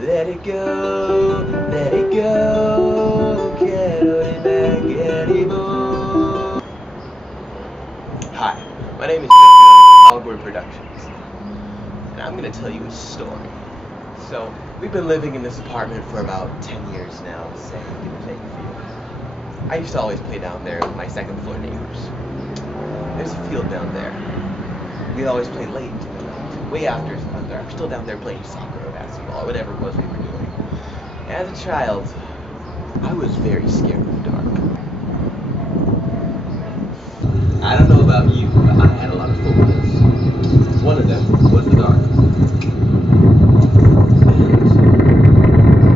Let it go, let it go, can't hold it back anymore. Hi, my name is Algor Productions, and I'm gonna tell you a story. So, we've been living in this apartment for about 10 years now, say, give or take a few. I used to always play down there with my second floor neighbors. There's a field down there. We'd always play late into the night, way after we're still down there playing soccer or basketball or whatever it was we were doing. As a child, I was very scared of the dark. I don't know about you, but I had a lot of phobias. One of them was the dark.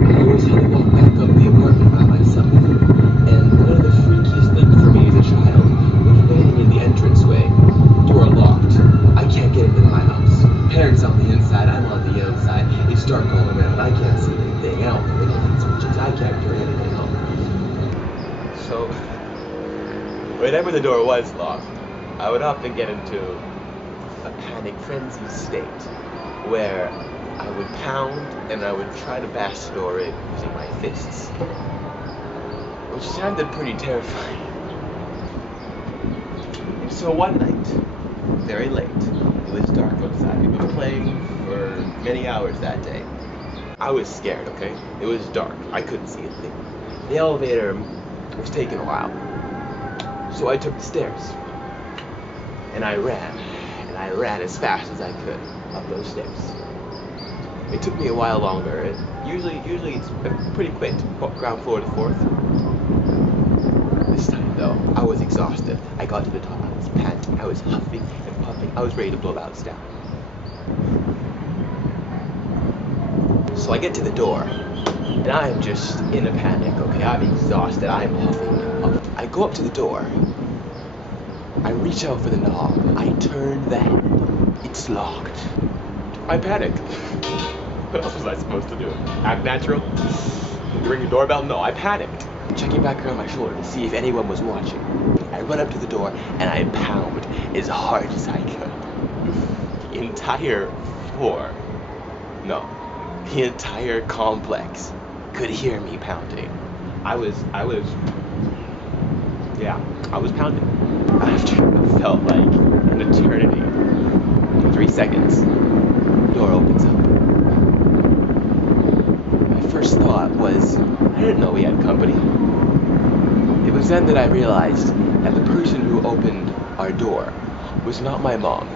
And I always had to walk back up the apartment by myself. And one of the freakiest things for me as a child was waiting in the entranceway. Door locked. I can't get into my house. Parents on the inside, I'm on the outside. It's dark all around. I can't see anything. I don't know any of these switches. I can't turn anything on. So, whenever the door was locked, I would often get into a panic frenzy state where I would pound and I would try to bash the door in using my fists, which sounded pretty terrifying. So one night, very late, it was dark outside. We'd been playing for many hours that day. I was scared, okay? It was dark. I couldn't see a thing. The elevator was taking a while. So I took the stairs. And I ran as fast as I could up those stairs. It took me a while longer. Usually it's pretty quick, ground floor to fourth. This time though, I was exhausted. I got to the top, I was panting, I was huffing and puffing, I was ready to blow out down. So I get to the door, and I am just in a panic, okay? I'm exhausted, I'm huffing and puffing. I go up to the door, I reach out for the knob, I turn the handle, it's locked. I panicked. What else was I supposed to do? Act natural? Ring the doorbell? No, I panicked. Checking back around my shoulder to see if anyone was watching. I run up to the door and I pound as hard as I could. The entire floor, no, the entire complex could hear me pounding. I was pounding. After what felt like an eternity, 3 seconds, the door opens up. My first thought was, I didn't know we had company. It was then that I realized that the person who opened our door was not my mom,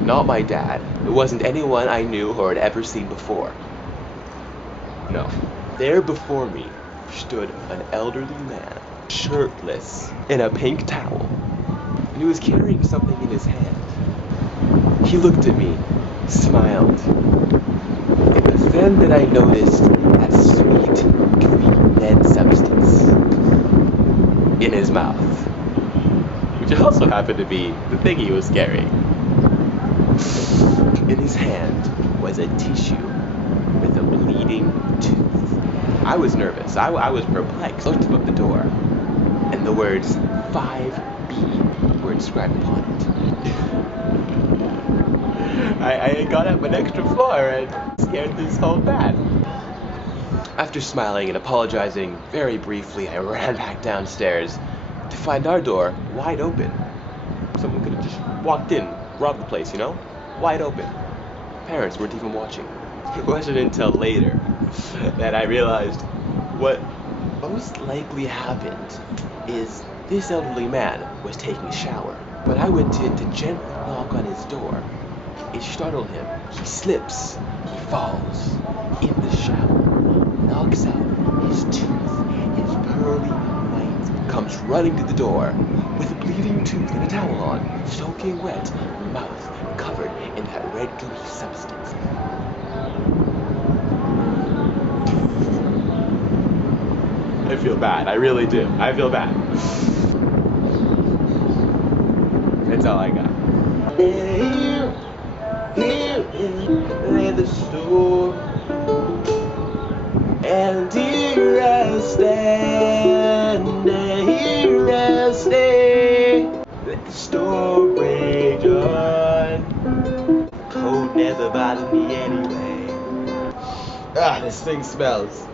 not my dad. It wasn't anyone I knew or had ever seen before. No. There before me stood an elderly man, shirtless, in a pink towel, and he was carrying something in his hand. He looked at me, smiled. It was then that I noticed that sweet, gooey red substance in his mouth, which also happened to be the thing he was carrying. In his hand was a tissue with a bleeding tooth. I was nervous. I was perplexed. I looked above the door, and the words 5B were inscribed upon it. I got up an extra floor and scared this whole bad. After smiling and apologizing very briefly, I ran back downstairs to find our door wide open. Someone could have just walked in, robbed the place, you know? Wide open. Parents weren't even watching. It wasn't until later that I realized what most likely happened is this elderly man was taking a shower. When I went in to gently knock on his door, it startled him. He slips, he falls in the shower, knocks out his tooth, his pearly white, comes running to the door with a bleeding tooth and a towel on, soaking wet, mouth covered in that red gooey substance. I feel bad, I really do. I feel bad. That's all I got. Here in the store, and here I stand, and here I stay. Let the store rage on. Cold never bothered me anyway. Ah, this thing smells.